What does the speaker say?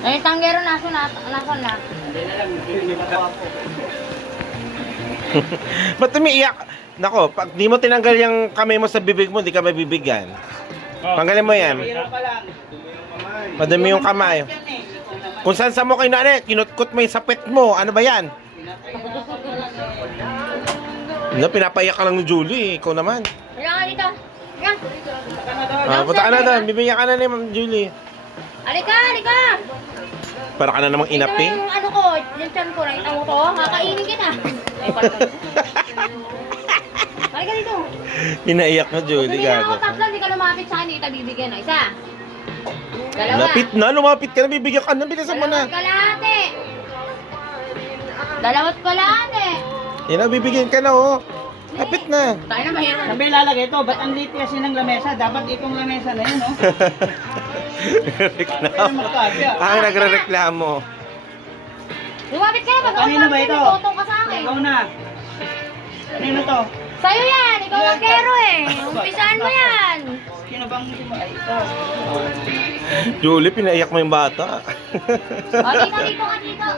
Ay, tanggero naso na. Ba't umiiyak? Nako, pag di mo tinanggal yung kamay mo sa bibig mo, di ka mabibigyan. Tanggalin mo yan. Madumi yung kamay. Kung saan sa mo kayo na, kinutkot mo yung sapet mo. Ano ba yan? Ano, pinapaiyak ka lang ni Julie. Ikaw naman. Kaya nga dito. Yan. Punta ka na doon. Bibigyan ka na ni Ma'am Julie. Halika, halika. Para ka na namang Ito inaping. yung ano ko, yung chan ko. Nakita mo to? Kakainin ka na. Halika dito. Pinaiyak na Julie. Bumili na ako Gago. tatlo, hindi ka lumapit sa akin, hindi kita bibigyan. Isa. Dalawa. Lapit na, lumapit ka na. Bibigyan ka na. Bilisan mo na. Dalawat kalahati. Dalawat kalahati. Yan na, bibigyan ka na, oh. Lapit na. Tayo na mahirap. Sabi lalagay ito, ba't ang liit kasi ng lamesa? Dapat itong lamesa na yun, no? Reklamo. Ang nagre-reklamo. Lumapit ka na, pag Kanino ba ito? Totong ka sa akin. Ikaw na. Kanino to? Sa'yo yan, ikaw ang kero eh. Umpisaan mo yan. Sino bang ay ito? Julie, pinaiyak mo yung bata. O, dito ka dito.